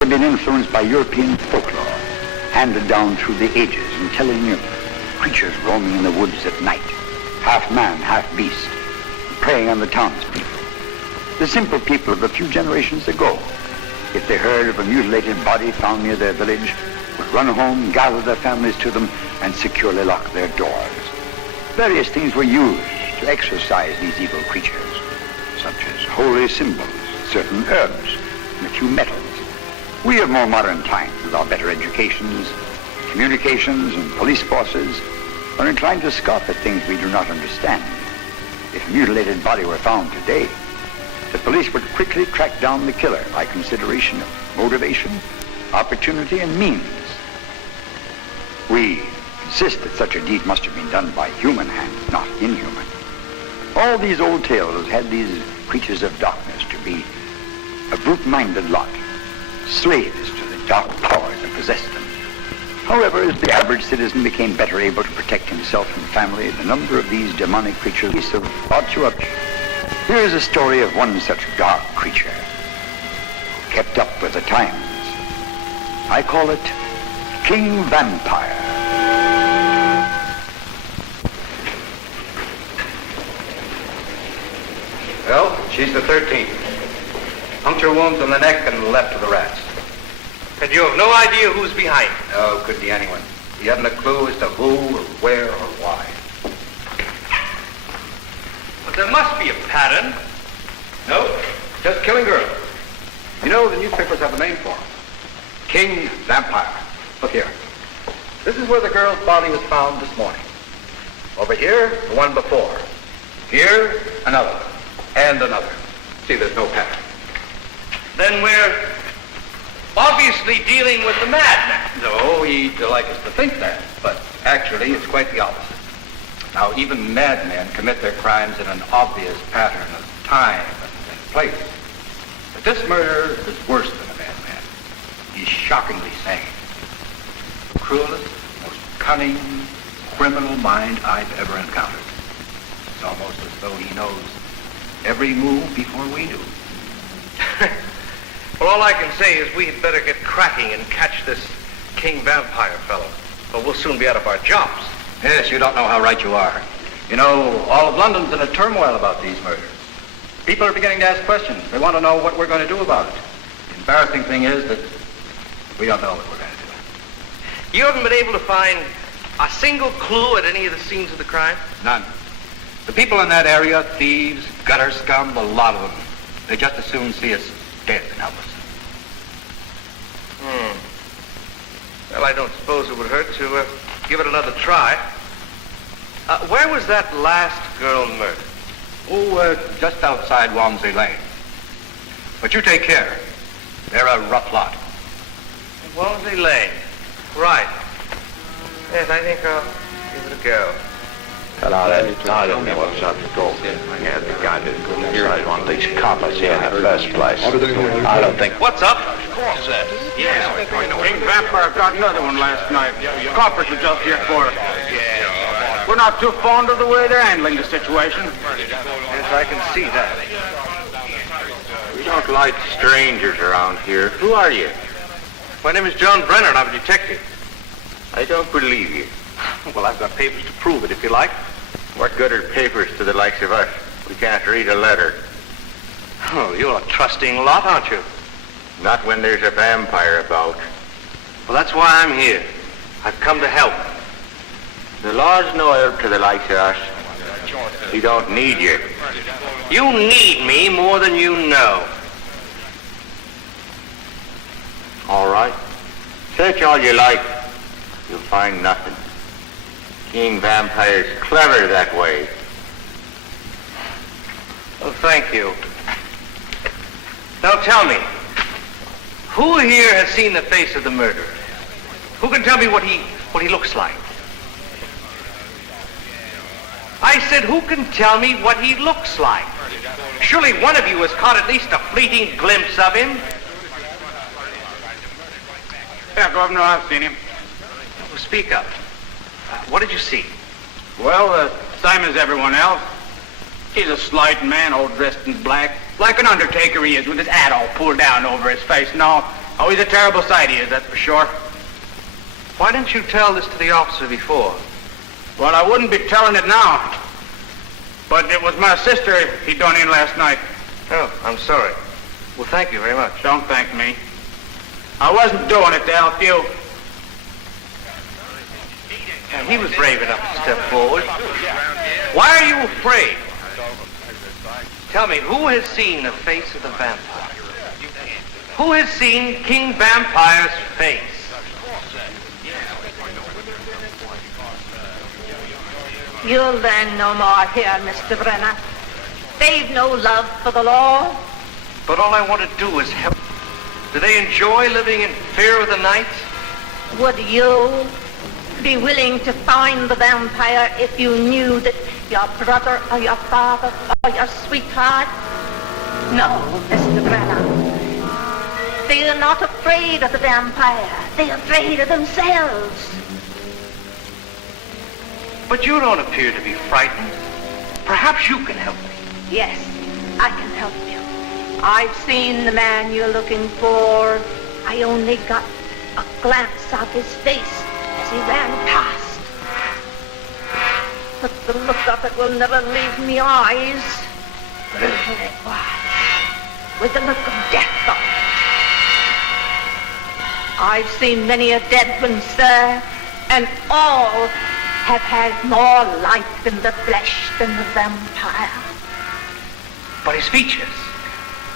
They've been influenced by European folklore, handed down through the ages and telling you creatures roaming in the woods at night, half man, half beast, preying on the townspeople. The simple people of a few generations ago, if they heard of a mutilated body found near their village, would run home, gather their families to them, and securely lock their doors. Various things were used to exorcise these evil creatures, such as holy symbols, certain herbs, and a few metals. We of more modern times, with our better educations, communications, and police forces, are inclined to scoff at things we do not understand. If a mutilated body were found today, the police would quickly track down the killer by consideration of motivation, opportunity, and means. We insist that such a deed must have been done by human hands, not inhuman. All these old tales had these creatures of darkness to be a brute-minded lot, slaves to the dark powers that possessed them. However, as the average citizen became better able to protect himself and family, the number of these demonic creatures brought you up. Here is a story of one such dark creature who kept up with the times. I call it King Vampire. Well, she's the 13th. Puncture wounds on the neck and the left of the rats. And you have no idea who's behind? No, could be anyone. You haven't a clue as to who or where or why. But there must be a pattern. No, just killing girls. You know, the newspapers have a name for him. King Vampire. Look here. This is where the girl's body was found this morning. Over here, the one before. Here, another one. And another. See, there's no pattern. Then we're obviously dealing with the madman. No, he'd like us to think that, but actually it's quite the opposite. Now, even madmen commit their crimes in an obvious pattern of time and place. But this murder is worse than a madman. He's shockingly sane. The cruelest, most cunning, criminal mind I've ever encountered. It's almost as though he knows every move before we do. Well, all I can say is we had better get cracking and catch this King Vampire fellow, or we'll soon be out of our jobs. Yes, you don't know how right you are. You know, all of London's in a turmoil about these murders. People are beginning to ask questions. They want to know what we're going to do about it. The embarrassing thing is that we don't know what we're going to do. You haven't been able to find a single clue at any of the scenes of the crime? None. The people in that area, thieves, gutter scum, a lot of them, they just as soon see us dead than help us. Well, I don't suppose it would hurt to give it another try. Where was that last girl murdered? Oh, just outside Walmsley Lane. But you take care. They're a rough lot. Walmsley Lane. Right. Yes, I think I'll give it a go. Hello, I don't know what's up to talk. Yeah, the guy that inside one of these coppers here in the first place. I don't think... What's up? Yeah, King Vampire got another one last night. Coppers are just here for it. We're not too fond of the way they're handling the situation. Yes, I can see that. We don't like strangers around here. Who are you? My name is John Brenner, and I'm a detective. I don't believe you. Well, I've got papers to prove it, if you like. What good are papers to the likes of us? We can't read a letter. Oh, you're a trusting lot, aren't you? Not when there's a vampire about. Well, that's why I'm here. I've come to help. The law's no help to the likes of us. We don't need you. You need me more than you know. All right. Search all you like. You'll find nothing. King Vampire's clever that way. Oh, thank you. Now tell me, who here has seen the face of the murderer? Who can tell me what he looks like? I said, who can tell me what he looks like? Surely one of you has caught at least a fleeting glimpse of him. Yeah, Governor, I've seen him. Well, speak up. What did you see? Well, same as everyone else. He's a slight man, all dressed in black. Like an undertaker he is, with his hat all pulled down over his face and all. Oh, he's a terrible sight, he is, that's for sure. Why didn't you tell this to the officer before? Well, I wouldn't be telling it now. But it was my sister he done in last night. Oh, I'm sorry. Well, thank you very much. Don't thank me. I wasn't doing it to help you. And he was brave enough to step forward. Why are you afraid? Tell me, who has seen the face of the vampire? Who has seen King Vampire's face? You'll learn no more here, Mr. Brenner. They've no love for the law. But all I want to do is help. Do they enjoy living in fear of the night? Would you be willing to find the vampire if you knew that your brother or your father or your sweetheart? No, Mr. Brenner. They are not afraid of the vampire. They're afraid of themselves. But you don't appear to be frightened. Perhaps you can help me. Yes, I can help you. I've seen the man you're looking for. I only got a glance of his face as he ran past. But the look of it will never leave me eyes. There it was, with the look of death on it. I've seen many a dead one, sir, and all have had more life in the flesh than the vampire. But his features.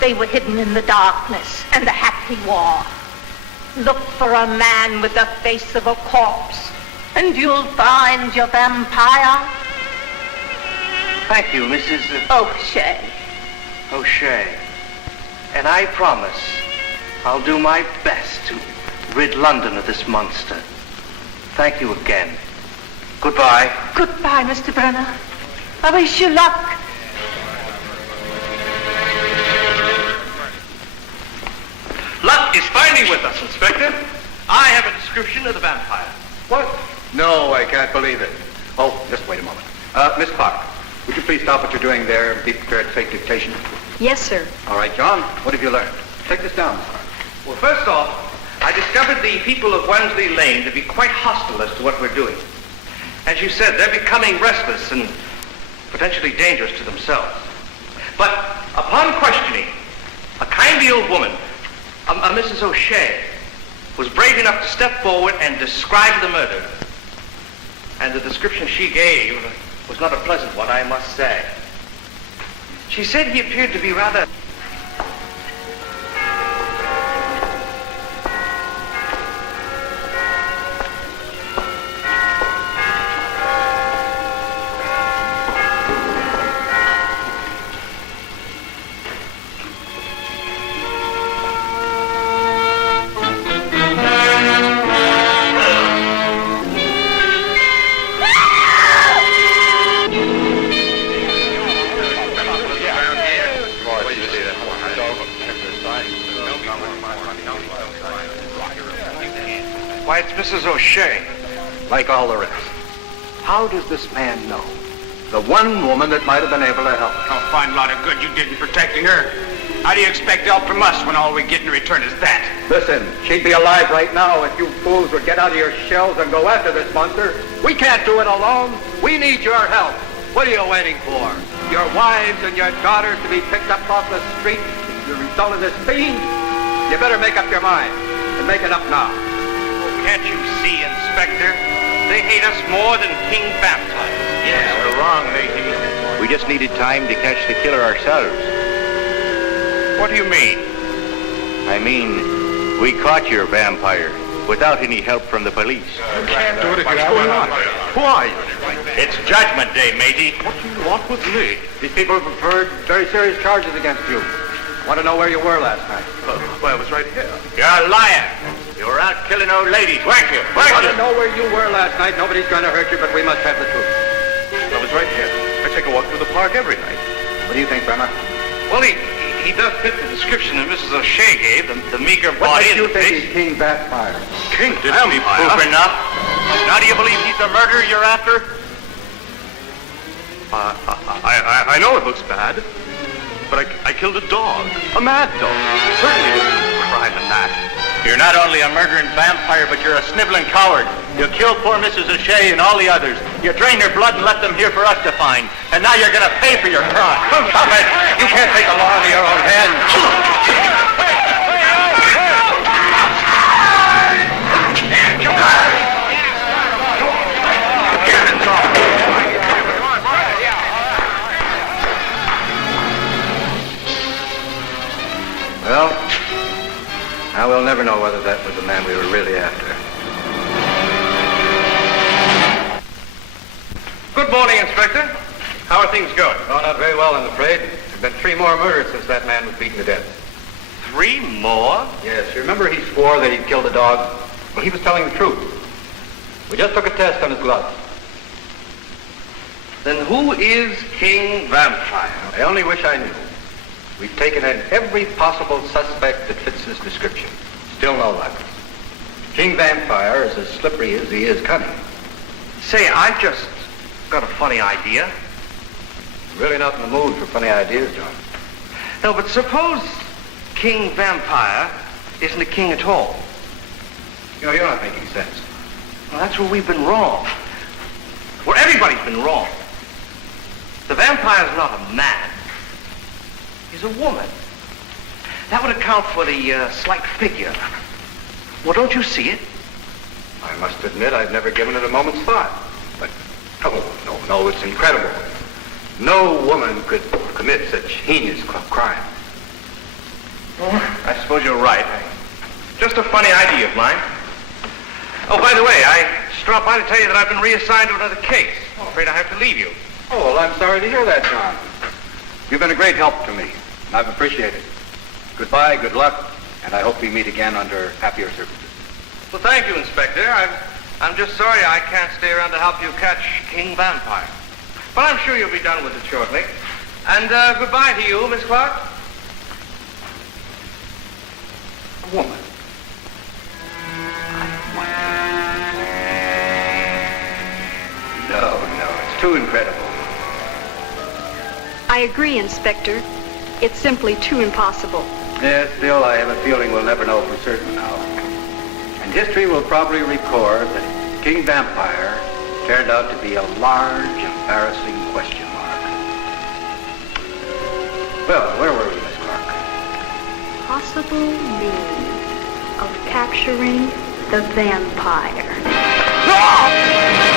They were hidden in the darkness and the hat he wore. Look for a man with the face of a corpse, and you'll find your vampire. Thank you, Mrs. O'Shea. O'Shea. And I promise I'll do my best to rid London of this monster. Thank you again. Goodbye. Goodbye, Mr. Brenner. I wish you luck. Luck is finally with us, Inspector. I have a description of the vampire. What? No, I can't believe it. Oh, just wait a moment. Miss Clark, would you please stop what you're doing there and be prepared to take dictation? Yes, sir. All right, John, what have you learned? Take this down, Miss Clark. Well, first off, I discovered the people of Wensley Lane to be quite hostile as to what we're doing. As you said, they're becoming restless and potentially dangerous to themselves. But upon questioning, a kindly old woman, a Mrs. O'Shea, was brave enough to step forward and describe the murder. And the description she gave was not a pleasant one, I must say. She said he appeared to be rather... Why, it's Mrs. O'Shea. Like all the rest. How does this man know? The one woman that might have been able to help. A fine lot of good you did in protecting her. How do you expect help from us when all we get in return is that? Listen, she'd be alive right now if you fools would get out of your shells and go after this monster. We can't do it alone. We need your help. What are you waiting for? Your wives and your daughters to be picked up off the street as the result of this fiend? You better make up your mind, and make it up now. Can't you see, Inspector? They hate us more than King Vampire. Yeah, we're wrong, matey. We just needed time to catch the killer ourselves. What do you mean? I mean, we caught your vampire without any help from the police. You can't do it if you're going on. Who are you? It's Judgment Day, matey. What do you want with me? These people have preferred very serious charges against you. Want to know where you were last night? Well, I was right here. You're a liar. You were out killing old ladies, weren't you? I want to know where you were last night. Nobody's going to hurt you, but we must have the truth. I was right here. I take a walk through the park every night. What do you think, Bremer? Well, he does fit the description that Mrs. O'Shea gave, the meager What body makes you and think face. he's King Vampire? King didn't he proof enough? Now do you believe he's the murderer you're after? I know it looks bad, but I killed a dog, a mad dog. Certainly there's no crime in that. You're not only a murdering vampire, but you're a sniveling coward. You killed poor Mrs. O'Shea and all the others. You drained their blood and left them here for us to find. And now you're going to pay for your crime. Stop it! You can't take the law into your own hands. Well, now we'll never know whether that was the man we were really after. Good morning, Inspector. How are things going? Oh, not very well, I'm afraid. There have been 3 more murders since that man was beaten to death. 3 more? Yes, you remember he swore that he'd killed a dog? Well, he was telling the truth. We just took a test on his gloves. Then who is King Vampire? I only wish I knew. We've taken in every possible suspect that fits this description. Still no luck. King Vampire is as slippery as he is cunning. Say, I've just got a funny idea. Really not in the mood for funny ideas, John. No, but suppose King Vampire isn't a king at all. You know, you're not making sense. Well, that's where we've been wrong. Where everybody's been wrong. The vampire's not a man. He's a woman. That would account for the slight figure. Well, don't you see it? I must admit I've never given it a moment's thought. But, no, it's incredible. No woman could commit such heinous crime. Well, I suppose you're right. Just a funny idea of mine. Oh, by the way, I stopped by to tell you that I've been reassigned to another case. I'm afraid I have to leave you. Oh, well, I'm sorry to hear that, John. You've been a great help to me, and I've appreciated it. Goodbye, good luck, and I hope we meet again under happier circumstances. Well, thank you, Inspector. I'm just sorry I can't stay around to help you catch King Vampire. But I'm sure you'll be done with it shortly. And goodbye to you, Miss Clark. A woman. No, it's too incredible. I agree, Inspector. It's simply too impossible. Yes, still, I have a feeling we'll never know for certain now. And history will probably record that King Vampire turned out to be a large, embarrassing question mark. Well, where were we, Miss Clark? Possible means of capturing the vampire. Ah!